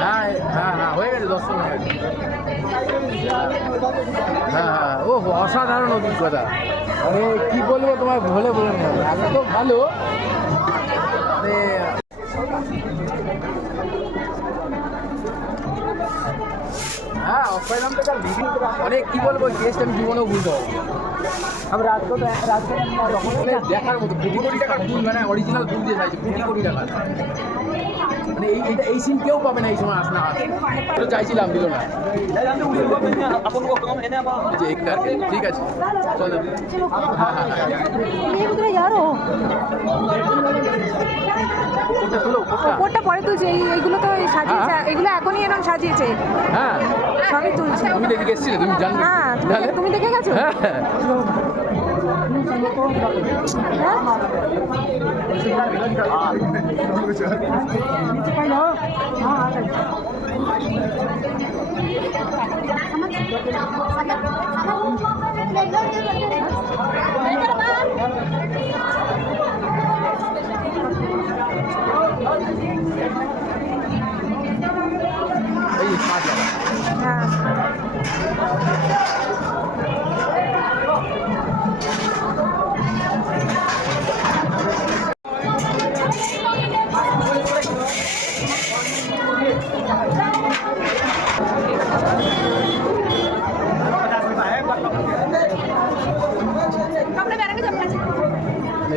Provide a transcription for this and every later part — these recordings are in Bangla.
হ্যাঁ হ্যাঁ হ্যাঁ হয়ে গেছে দর্শন হয়ে গেছে। হ্যাঁ হ্যাঁ ও অসাধারণ অভিজ্ঞতা, মানে কী বলবো তোমার বলে বলে না, এত ভালো মানে হ্যাঁ অফলাইন তো মানে কী বলবো টেস্ট আমি জীবনেও ভুলতে পারবো। আমি দেখার মতো 2 কোটি টাকার ফুল, মানে অরিজিনাল ফুল দিয়ে চাইছে 2 কোটি টাকা, মানে এই সিন কেউ পাবে না এই সময় আসনা তো চাইছিলাম দিল না। ঠিক আছে চল ওটা পরে তুলছে, এইগুলো তো সাজিয়েছে, এগুলো এখনই এরকম সাজিয়েছে। হ্যাঁ সবই তুলছে। তুমি দেখে গেছিলে, তুমি জানবে। হ্যাঁ তুমি দেখে গেছো।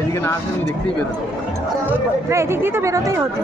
এদিকে না আসলে তুমি দেখতেই পেতো না, এদিক দিয়ে তো বেরোতেই হতো।